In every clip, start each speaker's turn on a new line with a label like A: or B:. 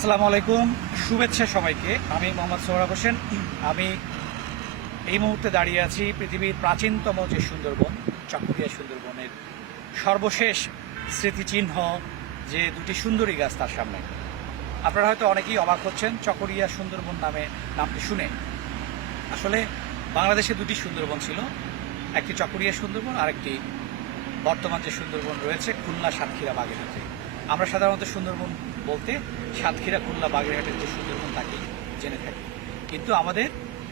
A: আসসালামু আলাইকুম। শুভেচ্ছা সবাইকে। আমি মোহাম্মদ সোহরাব হোসেন। আমি এই মুহূর্তে দাঁড়িয়ে আছি পৃথিবীর প্রাচীনতম যে সুন্দরবন, চকরিয়া সুন্দরবনের সর্বশেষ স্মৃতিচিহ্ন যে দুটি সুন্দরী গাছ তার সামনে। আপনারা হয়তো অনেকেই অবাক হচ্ছেন, চকরিয়া সুন্দরবন নামে নামটি শুনে। আসলে বাংলাদেশে দুটি সুন্দরবন ছিল। একটি চকরিয়া সুন্দরবন আর একটি বর্তমান যে সুন্দরবন রয়েছে, খুলনা সাতক্ষীরা বাগেরহাটে। আমরা সাধারণত সুন্দরবন বলতে সাতক্ষীরা, খুলনা, বাগেরহাটের যে সুন্দরবন তাকে জেনে থাকি। কিন্তু আমাদের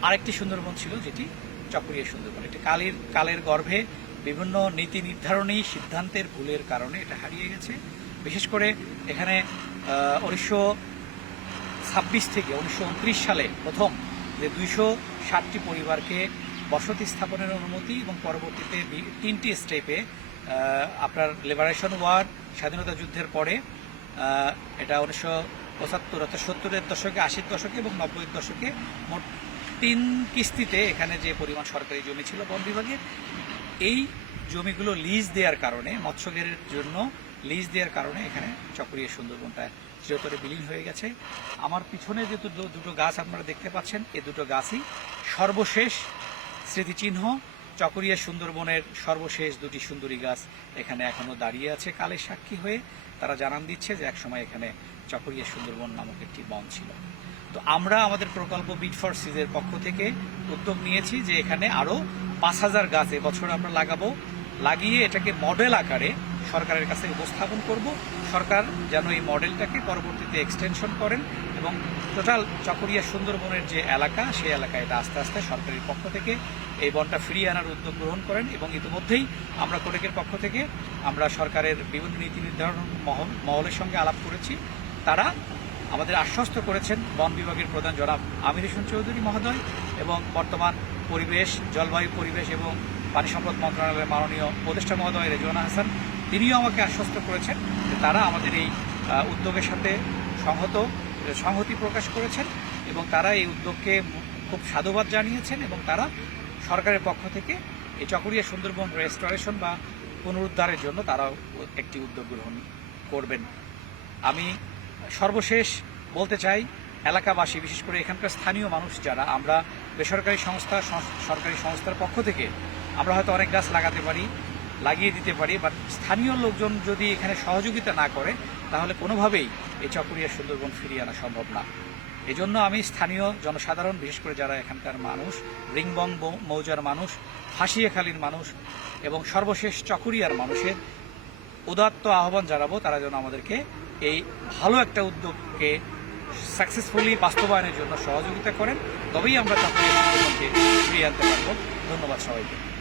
A: আরেকটি সুন্দরবন ছিল যেটি চকরিয়া সুন্দরবন। এটি কালের কালের গর্ভে বিভিন্ন নীতি নির্ধারণী সিদ্ধান্তের ভুলের কারণে এটা হারিয়ে গেছে। বিশেষ করে এখানে উনিশশো ছাব্বিশ থেকে উনিশশো উনত্রিশ সালে প্রথম যে দুইশো ষাটটি পরিবারকে বসতি স্থাপনের অনুমতি এবং পরবর্তীতে তিনটি স্টেপে আপনার লিবারেশন ওয়ার স্বাধীনতা যুদ্ধের পরে এটা উনিশশো পঁচাত্তর অর্থাৎ সত্তরের দশকে, আশির দশকে এবং নব্বইয়ের দশকে মোট তিন কিস্তিতে এখানে যে পরিমাণ সরকারি জমি ছিল বন বিভাগের এই জমিগুলো লিজ দেওয়ার কারণে মৎস্যগের জন্য লিজ দেওয়ার কারণে এখানে চক্রিয়া সুন্দরবনটা চিরতরে বিলীন হয়ে গেছে। আমার পিছনে যে দুটো গাছ আপনারা দেখতে পাচ্ছেন, এ দুটো গাছই সর্বশেষ স্মৃতিচিহ্ন, চকরিয়া সুন্দরবনের সর্বশেষ দুটি সুন্দরী গাছ এখানে এখনও দাঁড়িয়ে আছে কালের সাক্ষী হয়ে। তারা জানান দিচ্ছে যে একসময় এখানে চকরিয়া সুন্দরবন নামক একটি বন ছিল। তো আমরা আমাদের প্রকল্প বিট ফর সিজের পক্ষ থেকে উদ্যোগ নিয়েছি যে এখানে আরও পাঁচ হাজার গাছ এবছর আমরা লাগাবো। লাগিয়ে এটাকে মডেল আকারে সরকারের কাছে উপস্থাপন করব। সরকার যেন এই মডেলটাকে পরবর্তীতে এক্সটেনশন করেন এবং টোটাল চকরিয়া সুন্দরবনের যে এলাকা, সেই এলাকায় এটা আস্তে আস্তে সরকারের পক্ষ থেকে এই বনটা ফিরিয়ে আনার উদ্যোগ গ্রহণ করেন এবং ইতিমধ্যেই আমরা কোটেকের পক্ষ থেকে আমরা সরকারের বিভিন্ন নীতি নির্ধারণ মহল মহলের সঙ্গে আলাপ করেছি। তারা আমাদের আশ্বস্ত করেছেন বন বিভাগের প্রধান জনাব আমির হোসেন চৌধুরী মহোদয় এবং বর্তমান পরিবেশ, জলবায়ু পরিবেশ এবং পানি সম্পদ মন্ত্রণালয়ের মাননীয় উপদেষ্টা মহোদয় রেজওয়ানা হাসান তিনিও আমাকে আশ্বস্ত করেছেন যে তারা আমাদের এই উদ্যোগের সাথে সংহত, সংহতি প্রকাশ করেছেন এবং তারা এই উদ্যোগকে খুব সাধুবাদ জানিয়েছেন এবং তারা সরকারের পক্ষ থেকে এই চকরিয়া সুন্দরবন রেস্টোরেশন বা পুনরুদ্ধারের জন্য তারাও একটি উদ্যোগ গ্রহণ করবেন। আমি সর্বশেষ বলতে চাই, এলাকাবাসী, বিশেষ করে এখানকার স্থানীয় মানুষ যারা, আমরা বেসরকারি সংস্থা সরকারি সংস্থার পক্ষ থেকে আমরা হয়তো অনেক গাছ লাগাতে পারি লাগিয়ে দিতে পারি বাট স্থানীয় লোকজন যদি এখানে সহযোগিতা না করে, তাহলে কোনোভাবেই এই চকরিয়া সুন্দরবন ফিরিয়ে আনা সম্ভব না। এজন্য আমি স্থানীয় জনসাধারণ, বিশেষ করে যারা এখানকার মানুষ, রিংবং মৌজার মানুষ, হাসিয়াখালীর মানুষ এবং সর্বশেষ চকরিয়ার মানুষের উদাত্ত আহ্বান জানাব, তারা যেন আমাদেরকে এই ভালো একটা উদ্যোগকে সাকসেসফুলি বাস্তবায়নের জন্য সহযোগিতা করেন। তবেই আমরা চকরিয়া সুন্দরবনকে ফিরিয়ে আনতে পারব। ধন্যবাদ সবাইকে।